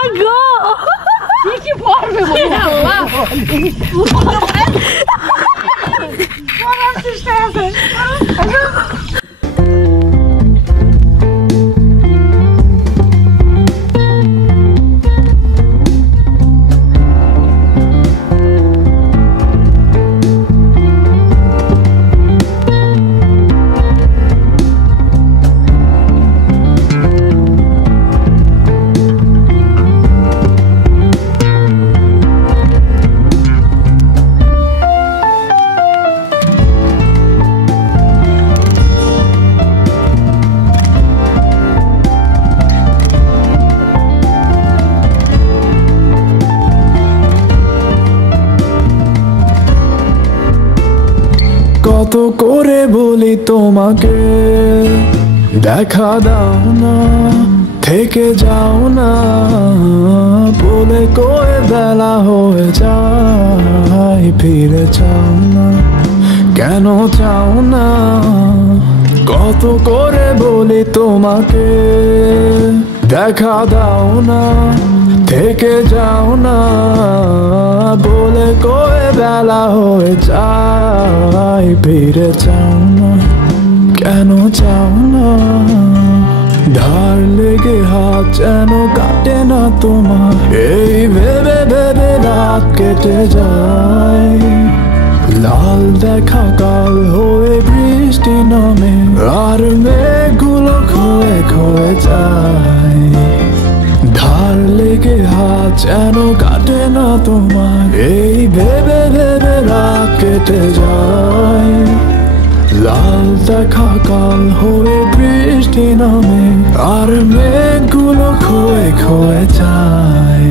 আল্লাহ গো কি পড়বে বলে আল্লাহ পড়ার চেষ্টা আছে কত করে বলি তোমাকে দেখা দাও না থেকে যাও না বলে কয়ে বেলা হয়ে যায় ফিরে চাও না কেন চাও না কত করে বলি তোমাকে দেখা দাও না থেকে যাও না বলে কয়ে বেলা হয়ে যায় ফিরে চাও না কেন চাও না ধার লেগে হাত যেন কাটে না তোমার এই ভেবে ভেবে রাত কেটে যায় লাল দেখা কাল হয়ে বৃষ্টি নামে আর মেঘগুলো ক্ষয়ে ক্ষয়ে যায় ধার লেগে হাত যেন কাটে না তোমার এই ভেবে ভেবে রাত কেটে যায় লাল দেখা কাল হয়ে বৃষ্টি নামে আর মেঘগুলো ক্ষয়ে ক্ষয়ে যায়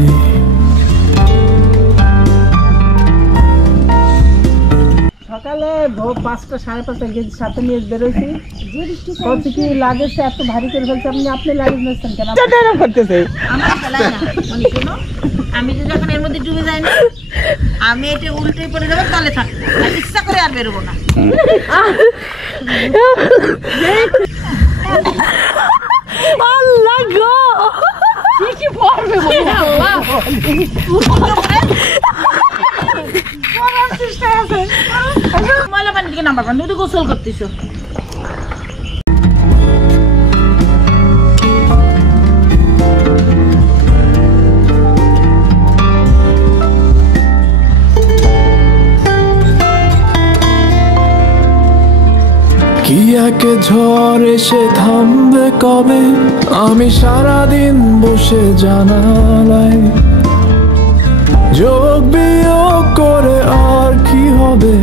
সকালে ভোর 5টা 5:30 গেছি সাথে নিয়ে বেরোইছি কত কি লাগেছে এত ভারী করে ফেলছে আপনি লাগেজ নিচ্ছেন কেন এটা করতেছে আমার ফেলাই না মানে শোনো আমি যদি এখন এর মধ্যে ডুবে যাই না আমি এটা উল্টে পড়ে যাবো তলে থাকবো আর ইচ্ছা করে আর বেরোবো না আল্লাহ গো কি পড়বে বলে আল্লাহ পড়ার চেষ্টা আছে ময়লা পানি থেকে নাম্বার পানি গোসল করতেছো কি একে ঝড় এসে থামবে কবে আমি সারাদিন বসে জানালায় যোগ বিয়োগ করে আর কি হবে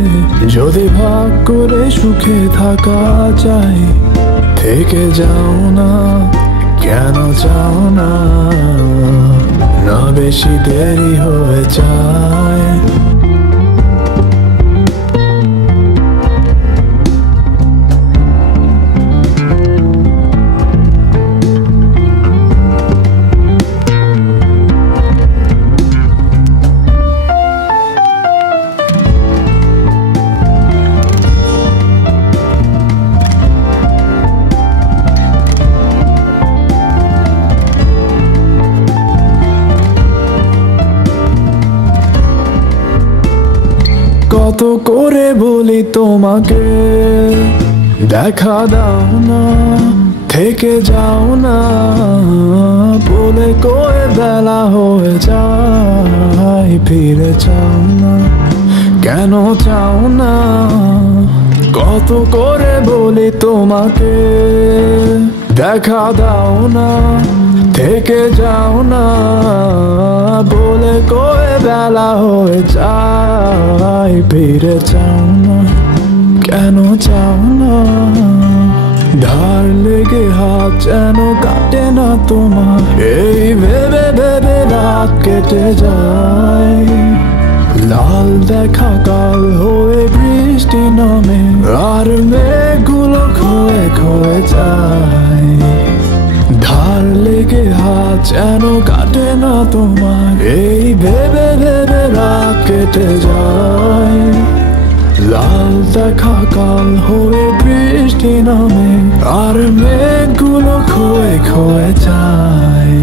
যদি ভাগ করে সুখে থাকা যায় থেকে যাও না কেন চাও না না বেশি দেরি হয়ে যায় কত করে বলি তোমাকে দেখা দাও না থেকে যাও না বলে কয়ে বেলা হয়ে যায় ফিরে চাও না কেন চাও না কত করে বলি তোমাকে দেখা দাও না থেকে যাও না বলে কয়ে বেলা হয়ে যায় ফিরে চাও না কেন চাও না ধার লেগে হাত যেন কাটে না তোমার এই ভেবে ভেবে রাত কেটে যায় লাল দেখা কাল হয়ে বৃষ্টি নামে আর মেঘগুলো ক্ষয়ে ক্ষয়ে যায় ধার লেগে হাত যেন কাটে না তোমার এই ভেবে ভেবে রাত কেটে যায় লাল দেখা কাল হয়ে বৃষ্টি নামে আর মেঘগুলো ক্ষয়ে ক্ষয়ে যায়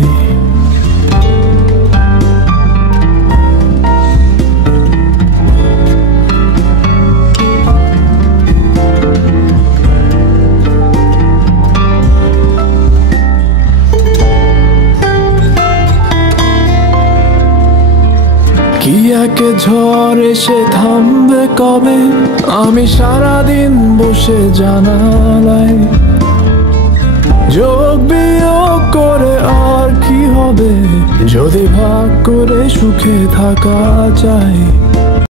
কি এক ঝড় এসে থামবে কবে? আমি সারাদিন বসে জানালায় যোগ বিয়োগ করে আর কি হবে? যদি ভাগ করে সুখে থাকা যায়।